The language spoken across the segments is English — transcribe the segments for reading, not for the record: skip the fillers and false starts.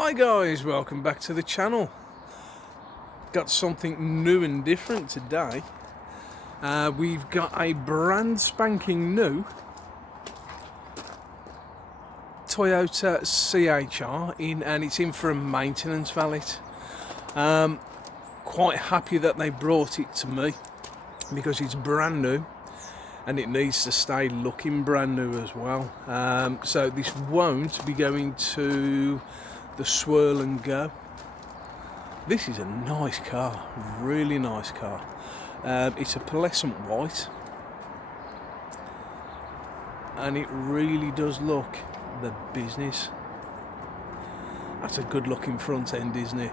Hi guys, welcome back to the channel. Got something new and different today. We've got a brand spanking new Toyota CHR in, and it's in for a maintenance valet. Quite happy that they brought it to me because it's brand new and it needs to stay looking brand new as well. So this won't be going to the swirl and go. This is a nice car, really nice car. It's a pearlescent white and it really does look the business. That's a good looking front end, isn't it?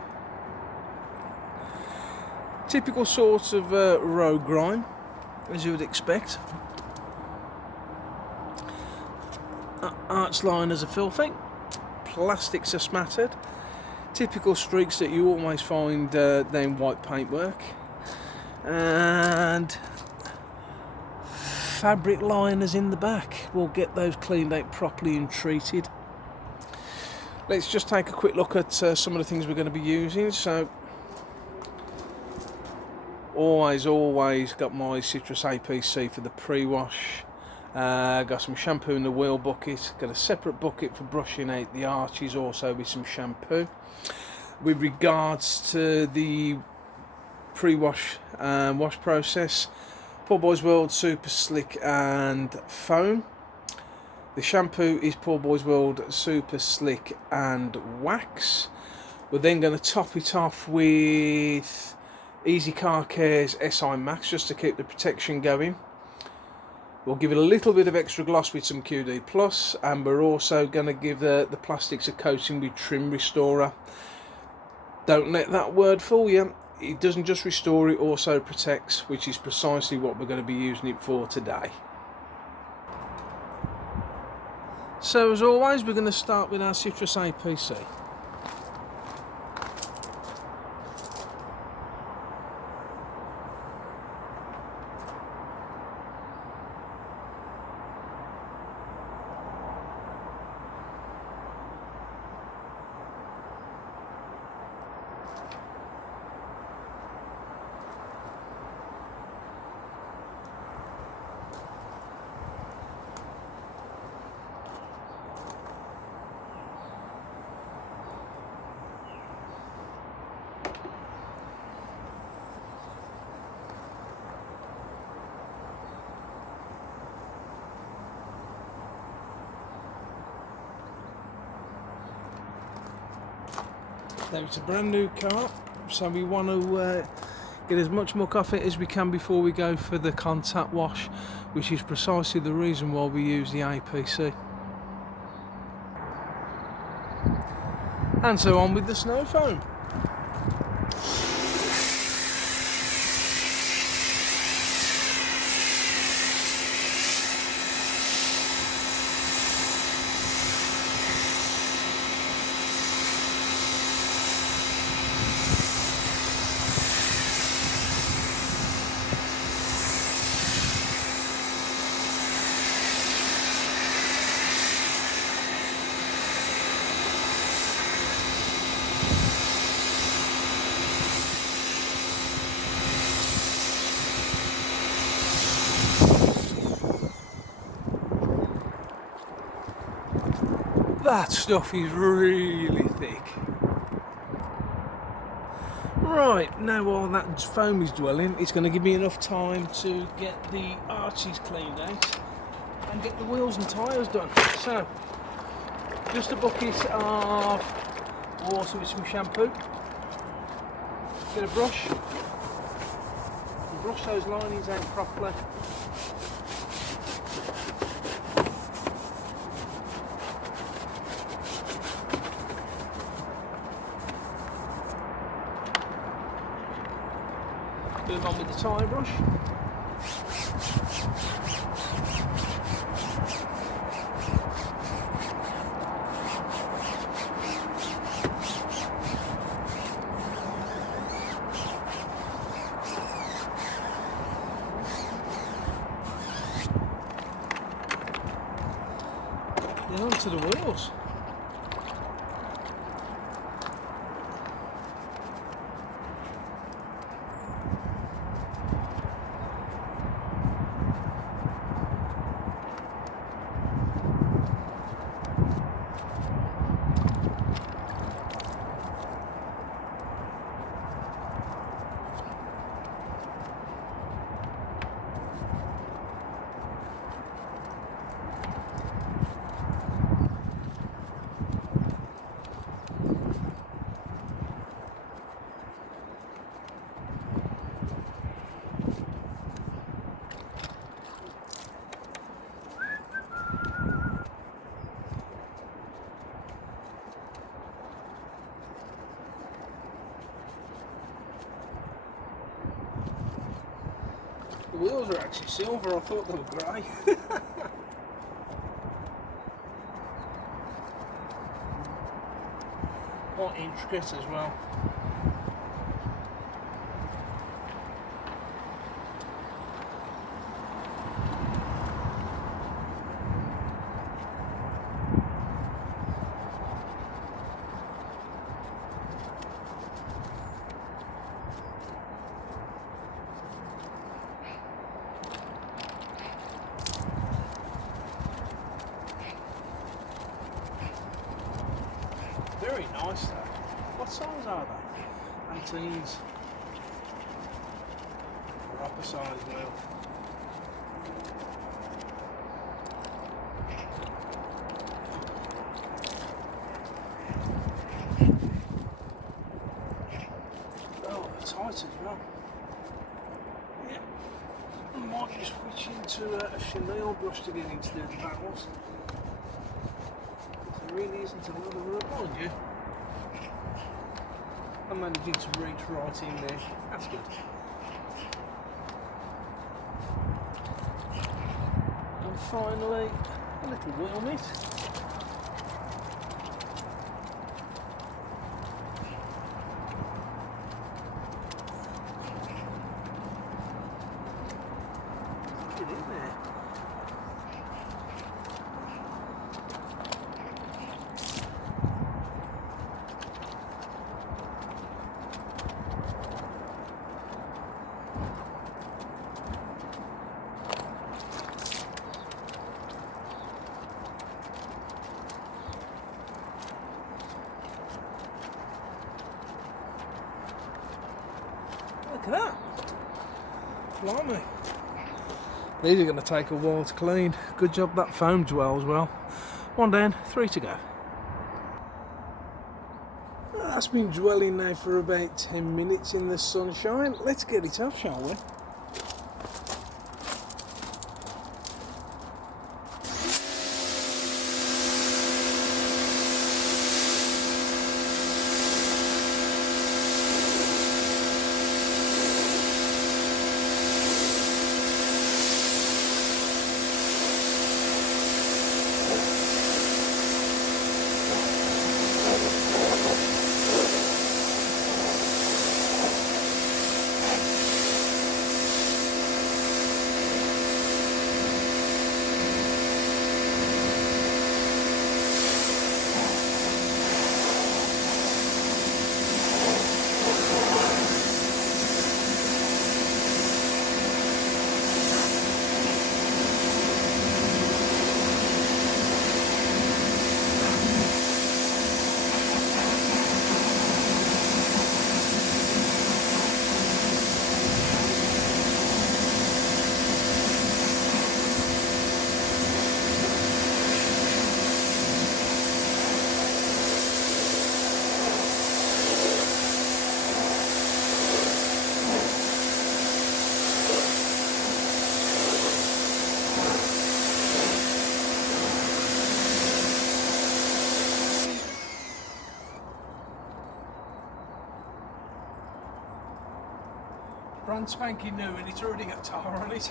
Typical sort of road grime, as you would expect. Arch liners are filthy, plastics are smattered, typical streaks that you always find in white paintwork, and fabric liners in the back. We'll get those cleaned out properly and treated. Let's just take a quick look at some of the things we're going to be using. So always got my citrus APC for the pre-wash. Got some shampoo in the wheel bucket, got a separate bucket for brushing out the arches, also with some shampoo. With regards to the pre-wash wash process, Poor Boys World Super Slick and Foam. The shampoo is Poor Boys World Super Slick and Wax. We're then going to top it off with Easy Car Care's SI Max just to keep the protection going. We'll give it a little bit of extra gloss with some QD Plus, and we're also going to give the plastics a coating with Trim Restorer. Don't let that word fool you. It doesn't just restore, it also protects, which is precisely what we're going to be using it for today. So as always, we're going to start with our citrus APC. Now it's a brand new car, so we want to get as much muck off it as we can before we go for the contact wash, which is precisely the reason why we use the APC. And so on with the snow foam. That stuff is really thick. Right, now while that foam is dwelling, it's going to give me enough time to get the arches cleaned out and get the wheels and tyres done. So, just a bucket of water with some shampoo. Get a brush and brush those linings out properly. Move on with the tyre brush. Then onto the wheels. The wheels are actually silver, I thought they were grey. Quite intricate as well. Very nice though. What size are they? 18s. Proper size wheel. Oh, they're tight as well. Yeah. I might just switch into a chenille brush to get into the battles. There really isn't a lot of rub on you. I'm managing to reach right in there. That's good. And finally, a little wheel mitt. Get in there. Look at that. Blimey. These are going to take a while to clean. Good job that foam's well as well. 1 down, 3 to go. That's been dwelling now for about 10 minutes in the sunshine. Let's get it off, shall we? Brand spanking new and it's already got tar on it.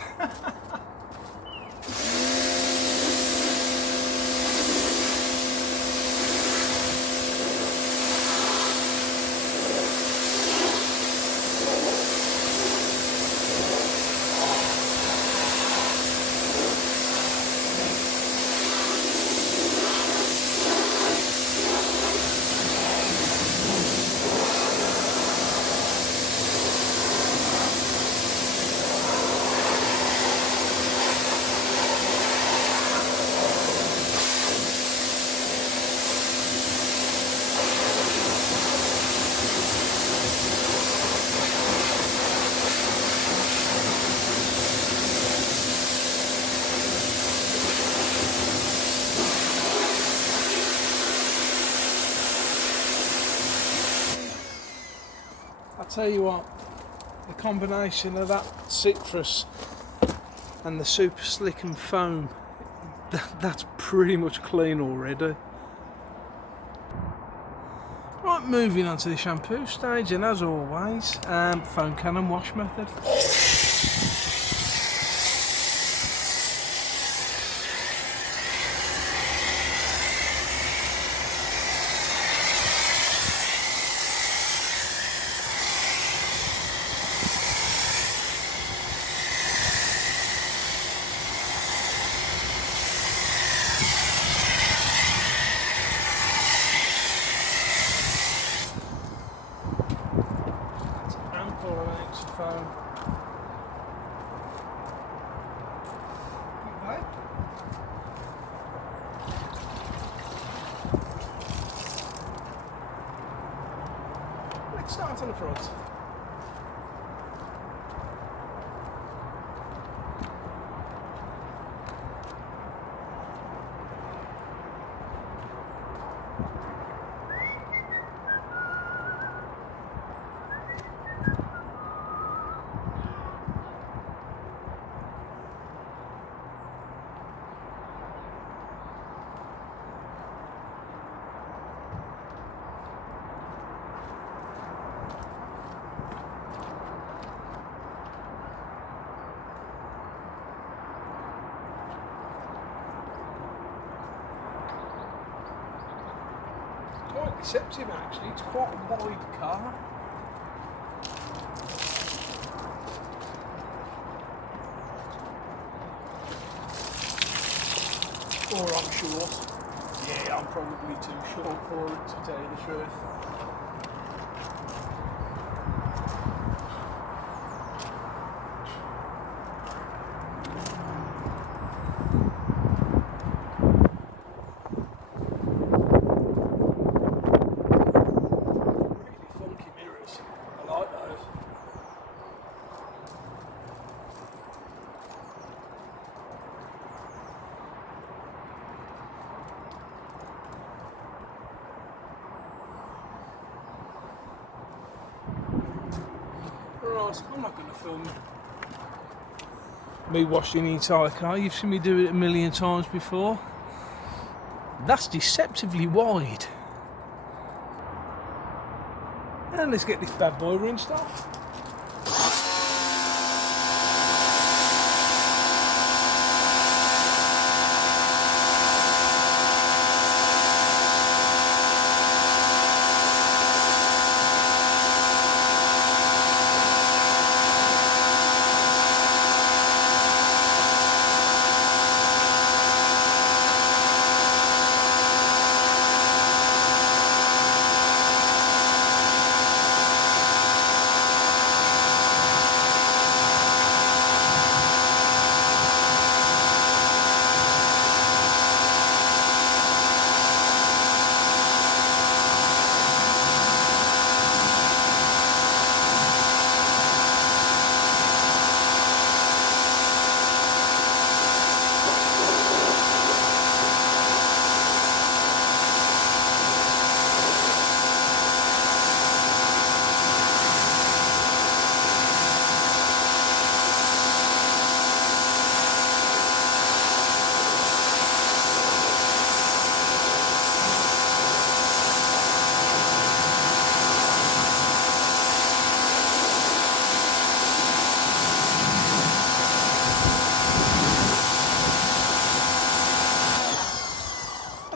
I tell you what, the combination of that citrus and the super slick and foam, that's pretty much clean already. Right, moving on to the shampoo stage, and as always, foam cannon wash method. start on the front. Quite deceptive actually, it's quite a wide car. Or I'm short. Yeah, I'm probably too short for it, to tell you the truth. Really funky mirrors. I like those. Right, I'm not going to film me washing the entire car. You've seen me do it a million times before. That's deceptively wide. And let's get this bad boy rinsed off.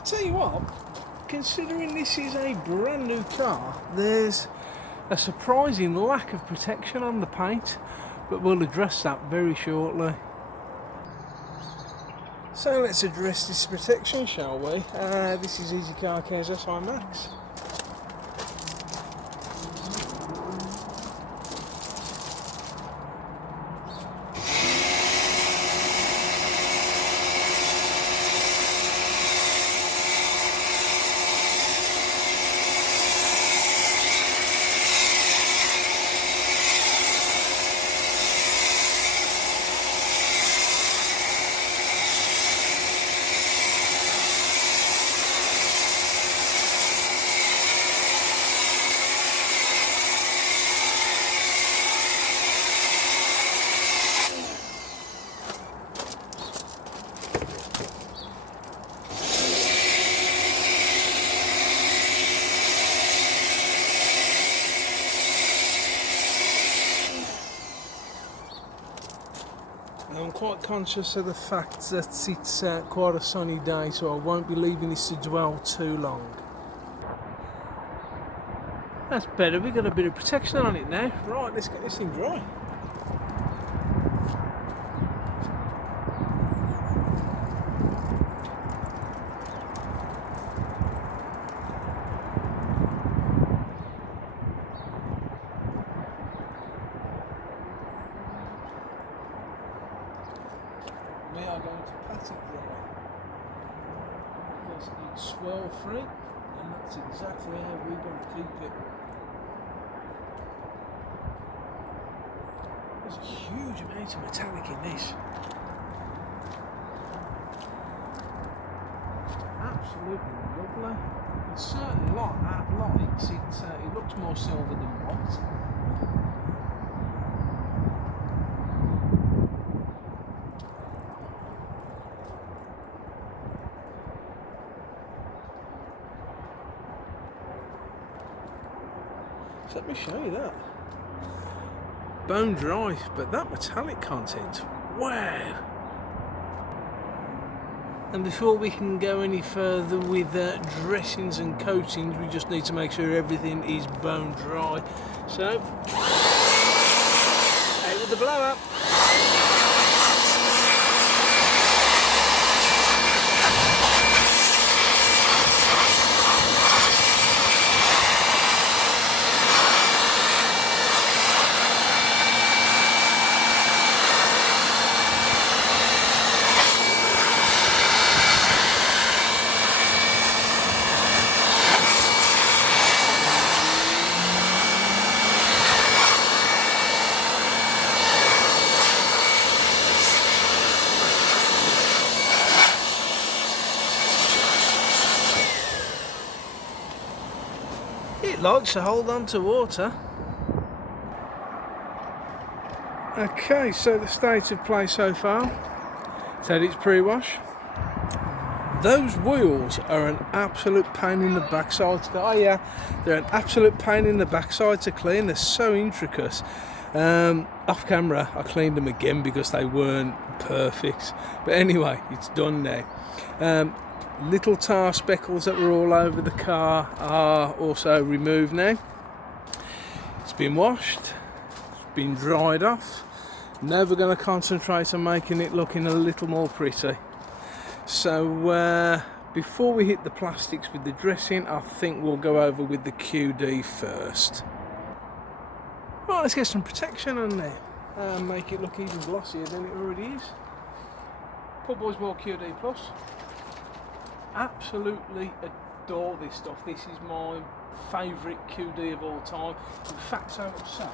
Tell you what, considering this is a brand new car, there's a surprising lack of protection on the paint, but we'll address that very shortly. So let's address this protection, shall we? This is Easy Car Care's SI Max. I'm quite conscious of the fact that it's quite a sunny day, so I won't be leaving this to dwell too long. That's better, we've got a bit of protection on it now. Right, let's get this thing dry. We are going to pat it dry because it's swirl free, and that's exactly how we're going to keep it. There's a huge amount of metallic in this. Absolutely lovely. In certain lights, it looks more silver than white. So let me show you that. Bone dry, but that metallic content, wow! And before we can go any further with dressings and coatings, we just need to make sure everything is bone dry. So, out with the blow up. It likes to hold on to water. Okay, so the state of play so far. It's had its pre-wash. Those wheels are an absolute pain in the backside to, oh yeah, they're an absolute pain in the backside to clean. They're so intricate. Off camera I cleaned them again because they weren't perfect, but anyway, it's done now. Little tar speckles that were all over the car are also removed now. It's been washed, it's been dried off. Now we're going to concentrate on making it looking a little more pretty. So before we hit the plastics with the dressing, I think we'll go over with the QD first. Right, let's get some protection on there and make it look even glossier than it already is. Poor Boys More QD Plus. Absolutely adore this stuff. This is my favourite QD of all time. In fact, so much so,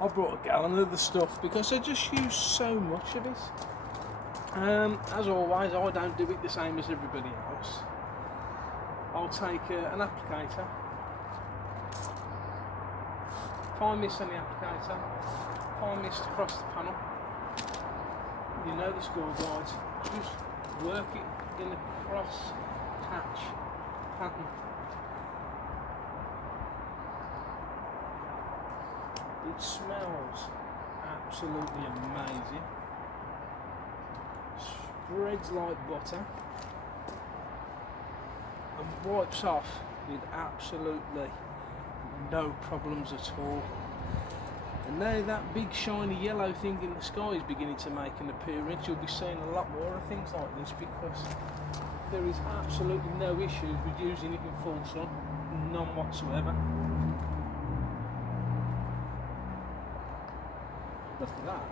I brought a gallon of the stuff because I just use so much of it. As always, I don't do it the same as everybody else. I'll take an applicator, fine mist on the applicator, fine mist across the panel. You know the score, guys. Just work it in a cross hatch pattern. It smells absolutely amazing. Spreads like butter and wipes off with absolutely no problems at all. And now that big shiny yellow thing in the sky is beginning to make an appearance. You'll be seeing a lot more of things like this because there is absolutely no issues with using it in full sun, none whatsoever. Look at that.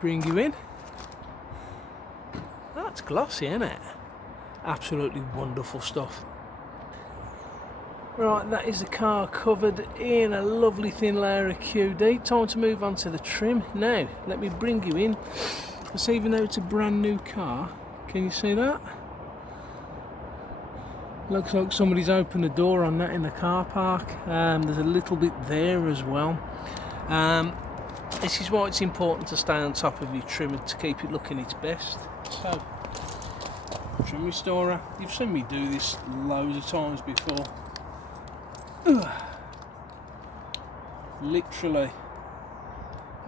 Bring you in. That's glossy, isn't it? Absolutely wonderful stuff. Right, that is the car covered in a lovely thin layer of QD. Time to move on to the trim. Now, let me bring you in. So even though it's a brand new car, can you see that? Looks like somebody's opened the door on that in the car park. There's a little bit there as well. This is why it's important to stay on top of your trim and to keep it looking its best. So, trim restorer. You've seen me do this loads of times before. Literally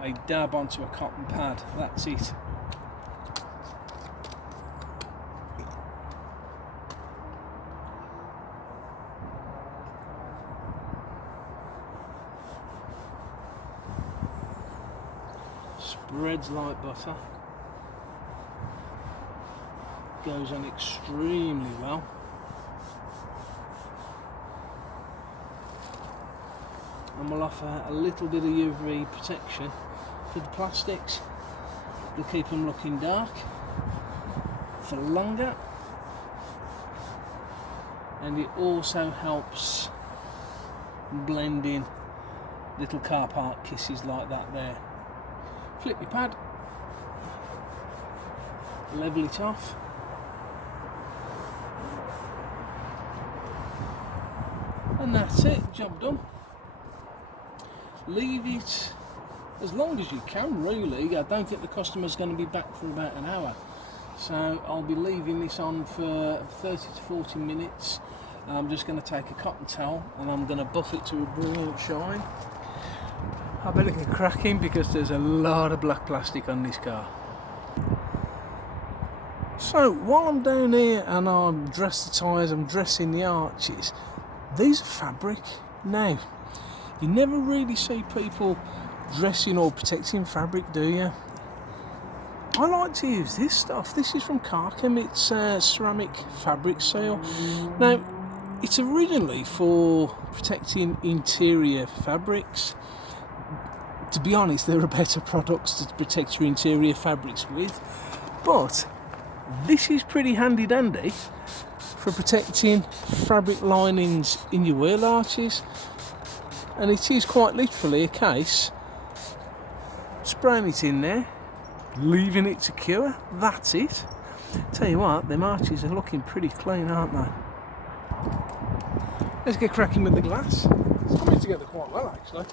a dab onto a cotton pad. That's it. Spreads like butter. Goes on extremely well. and will offer a little bit of UV protection for the plastics. They'll keep them looking dark for longer, and it also helps blend in little car park kisses like that there. Flip your pad, level it off, and that's it, job done. Leave it as long as you can, really. I don't think the customer's going to be back for about an hour, so I'll be leaving this on for 30 to 40 minutes. I'm just going to take a cotton towel and I'm going to buff it to a brilliant shine. I better get cracking because there's a lot of black plastic on this car. So while I'm down here and I'm dressed the tyres, I'm dressing the arches, these are fabric. Now, you never really see people dressing or protecting fabric, do you? I like to use this stuff. This is from Carchem. It's ceramic fabric seal. Now, it's originally for protecting interior fabrics. To be honest, there are better products to protect your interior fabrics with, but this is pretty handy dandy for protecting fabric linings in your wheel arches, and it is quite literally a case spraying it in there, leaving it to cure. That's it. Tell you what, them arches are looking pretty clean, aren't they? Let's get cracking with the glass. It's coming together quite well, actually.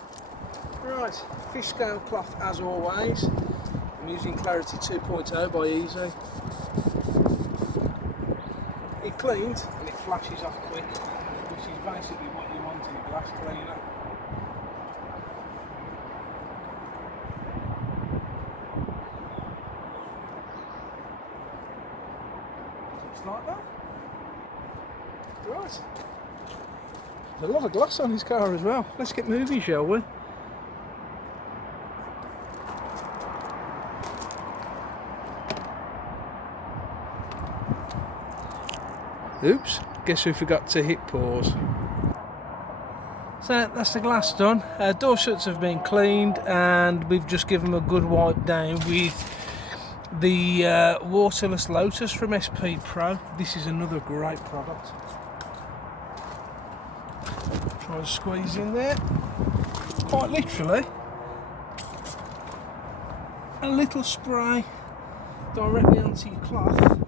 Right, fish scale cloth as always. I'm using Clarity 2.0 by Easy. It cleans and it flashes off quick, which is basically what you want in a glass cleaner. Just like that. Right. There's a lot of glass on his car as well. Let's get moving, shall we? Oops, guess who forgot to hit pause. So that's the glass done. Door shuts have been cleaned and we've just given them a good wipe down with the waterless Lotus from SP Pro. This is another great product. Try and squeeze in there. Quite literally, a little spray directly onto your cloth.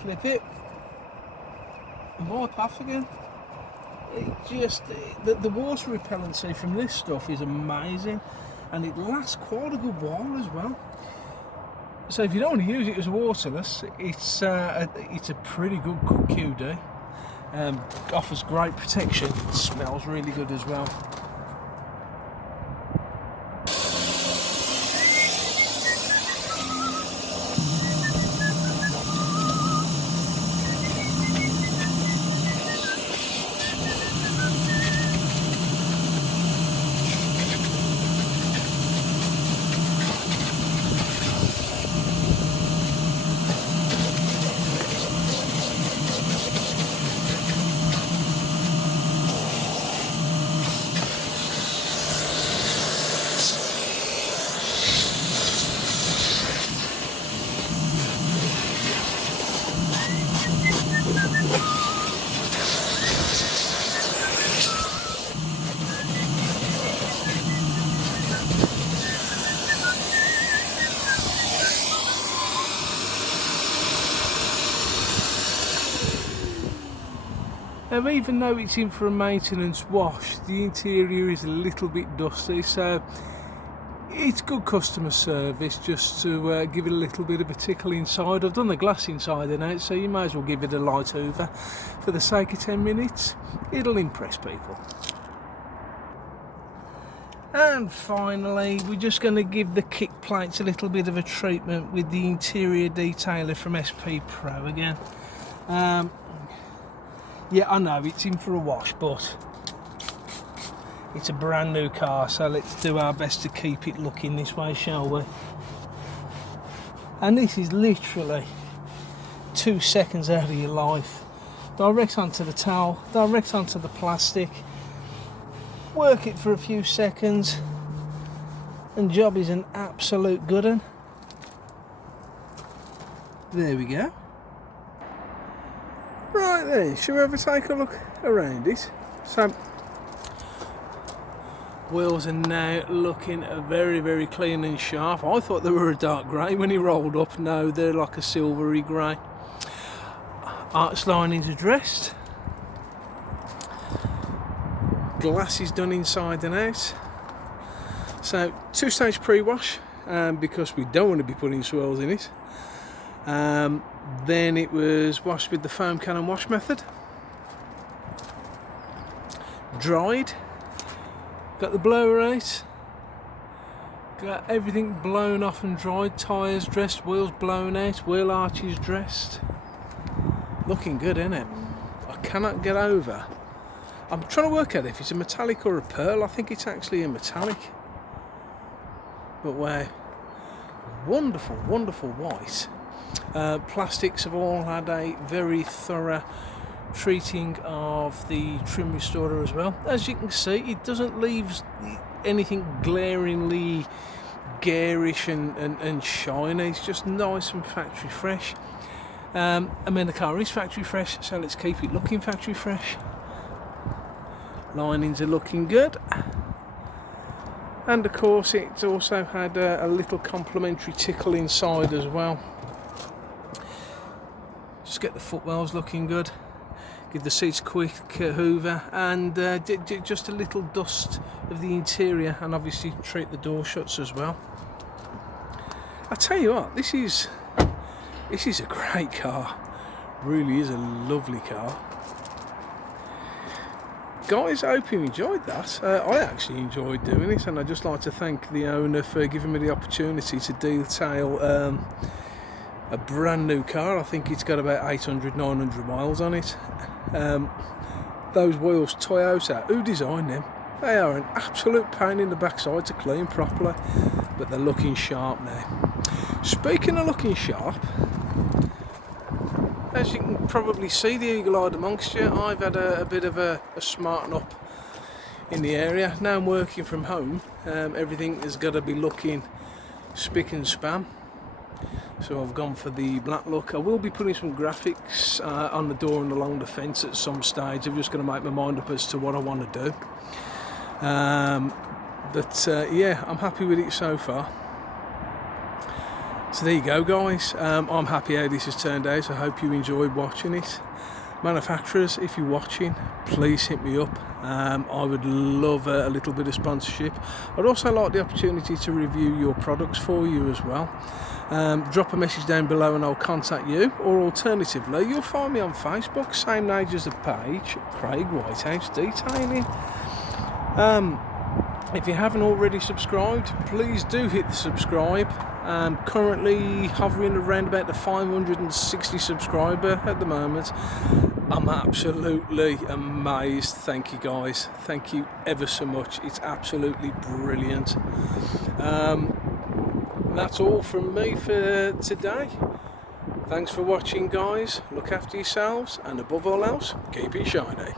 Flip it and wipe off again. It just, the water repellency from this stuff is amazing, and it lasts quite a good while as well. So if you don't want to use it as waterless, it's a pretty good QD. Offers great protection. It smells really good as well. Even though it's in for a maintenance wash, the interior is a little bit dusty, so it's good customer service just to give it a little bit of a tickle inside. I've done the glass inside and out, so you may as well give it a light over for the sake of 10 minutes. It'll impress people. And finally, we're just going to give the kick plates a little bit of a treatment with the interior detailer from SP Pro again. Yeah, I know it's in for a wash, but it's a brand new car, so let's do our best to keep it looking this way, shall we? And this is literally 2 seconds out of your life. Direct onto the towel, direct onto the plastic, work it for a few seconds, and job is an absolute good one. There we go. Right then, shall we ever take a look around it? So, wheels are now looking very, very clean and sharp. I thought they were a dark grey when he rolled up. No, they're like a silvery grey. Arch linings addressed. Glass is done inside and out. So, two-stage pre-wash, because we don't want to be putting swirls in it. Then it was washed with the foam cannon wash method. Dried. Got the blower out. Got everything blown off and dried. Tyres dressed, wheels blown out, wheel arches dressed. Looking good, isn't it? I cannot get over. I'm trying to work out if it's a metallic or a pearl. I think it's actually a metallic. But wow. Wonderful, wonderful white. Plastics have all had a very thorough treating of the trim restorer as well. As you can see, it doesn't leave anything glaringly garish and shiny. It's just nice and factory fresh. I mean, the car is factory fresh, so let's keep it looking factory fresh. Linings are looking good. And of course it's also had a little complimentary tickle inside as well. Just get the footwells looking good. Give the seats a quick hoover, and just a little dust of the interior, and obviously treat the door shuts as well. I tell you what, this is a great car. Really is a lovely car. Guys, I hope you enjoyed that. I actually enjoyed doing it, and I'd just like to thank the owner for giving me the opportunity to detail a brand new car. I think it's got about 800-900 miles on it. Those wheels, Toyota, who designed them? They are an absolute pain in the backside to clean properly, but they're looking sharp now. Speaking of looking sharp, as you can probably see, the eagle-eyed amongst you, I've had a bit of a smarten up in the area. Now I'm working from home, everything has got to be looking spick and span. So I've gone for the black look. I will be putting some graphics on the door and along the fence at some stage. I'm just going to make my mind up as to what I want to do. Yeah, I'm happy with it so far. So there you go, guys. I'm happy how this has turned out. I hope you enjoyed watching it. Manufacturers, if you're watching, please hit me up. I would love a little bit of sponsorship. I'd also like the opportunity to review your products for you as well. Drop a message down below and I'll contact you, or alternatively you'll find me on Facebook, same name as the page, Craig Whitehouse Detailing. If you haven't already subscribed, please do hit the subscribe. Currently hovering around about the 560 subscriber at the moment. I'm absolutely amazed. Thank you guys, thank you ever so much. It's absolutely brilliant. That's all from me for today. Thanks for watching, guys. Look after yourselves, and above all else, keep it shiny.